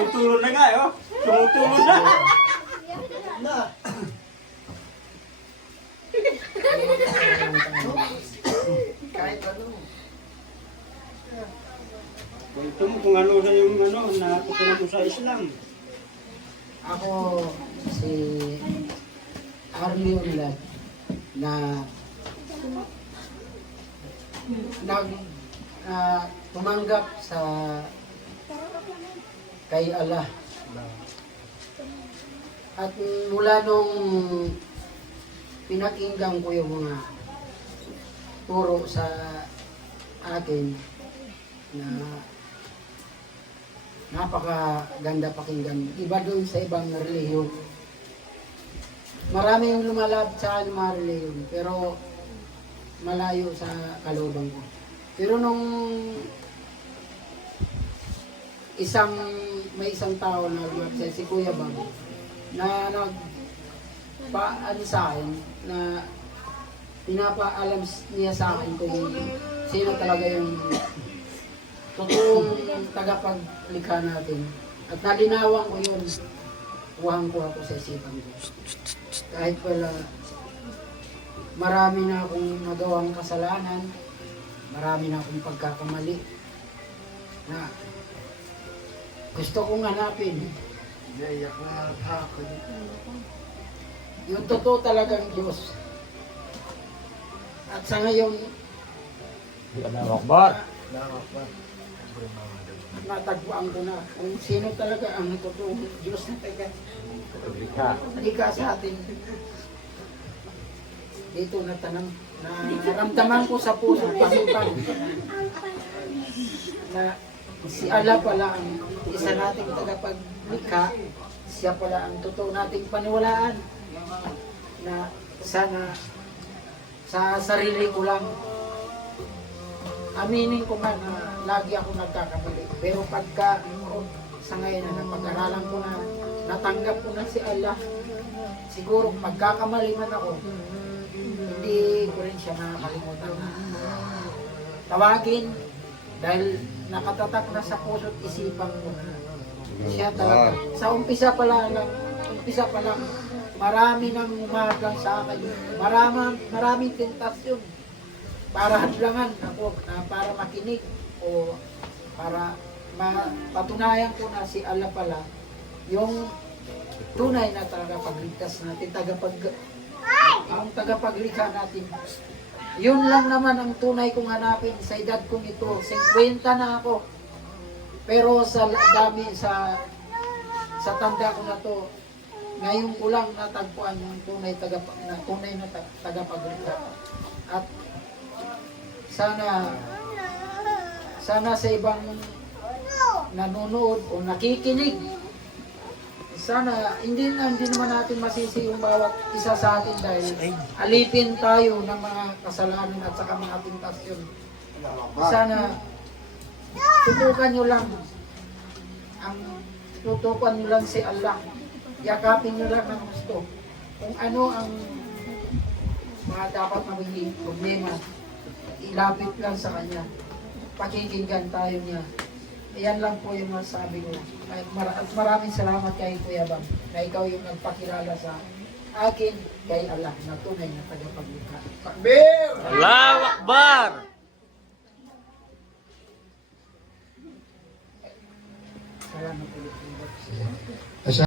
Tumutulo na nga, oh. Tumutulo na. Kahit ano. Kwento mo kung ano na yung ano, natutunan mo sa Islam. Ako si Arlie Ulat na nag ah, tumanggap sa kay Allah. At mula nung pinakinggan ko yung mga turo sa akin na napakaganda pakinggan. Iba doon sa ibang relihiyon. Maraming lumalab sa mga relihiyon, pero malayo sa kalooban ko. Pero nung isang may isang tao na lumapit si Kuya Bang na nag paano sa akin na pinapaalam niya sa akin kung sino talaga yung totoong tagapaglikha natin. At nalinawan ko yun, kuhang kuha ko sa isipan ko. Kahit wala, marami na akong nagawang kasalanan, marami na akong pagkakamali, na gusto kong hanapin. Iyak na ako. Yung totoo talagang Diyos. At sa ngayon, Allahu Akbar. Salamat ba? natagpuan ko na kung sino talaga ang totoong Diyos na taga Lika. halika sa atin. Dito na tanam na naramdaman ko sa puso pasutang na si Allah pala ang isa nating tagapaglikha, siya pala ang totoo nating paniwalaan na sana sa sarili ko lang aminin ko man na lagi ako nagkakamali. Pero pagka sa ngayon na napag-aralan ko na natanggap ko na si Allah, siguro pagkakamali man ako, hindi ko rin siya nakakalimutan. Tawagin dahil nakatatak na sa puso't isipan ko siya talaga. Sa umpisa pa lang, umpisa pa lang, marami nang umagang sa akin. Marami, maraming tentasyon para hadlangan ako na para makinig o para mapatunayan ko na si Allah pala yung tunay na talaga pagligtas natin, tagapag ang tagapaglikha natin. Yun lang naman ang tunay kong hanapin sa edad kong ito. 50 na ako. Pero sa dami sa sa tanda ko na to, ngayon ko lang natagpuan yung tunay taga na tunay na ta- tagapaglikha. At sana sana sa ibang nanonood o nakikinig sana hindi na hindi naman natin masisi yung bawat isa sa atin dahil alipin tayo ng mga kasalanan at saka mga tentasyon. Sana tutukan nyo lang ang tutukan nyo lang si Allah. Yakapin nyo lang ng gusto. Kung ano ang mga dapat magiging problema, ilapit lang sa Kanya. Pakikinggan tayo niya. Ayan lang po yung masabi ko. At mara- at maraming salamat kay Kuya Bang na ikaw yung nagpakilala sa akin kay Allah na tunay na tagapaglikha. Takbir! Allahu Akbar. Salamat ulit.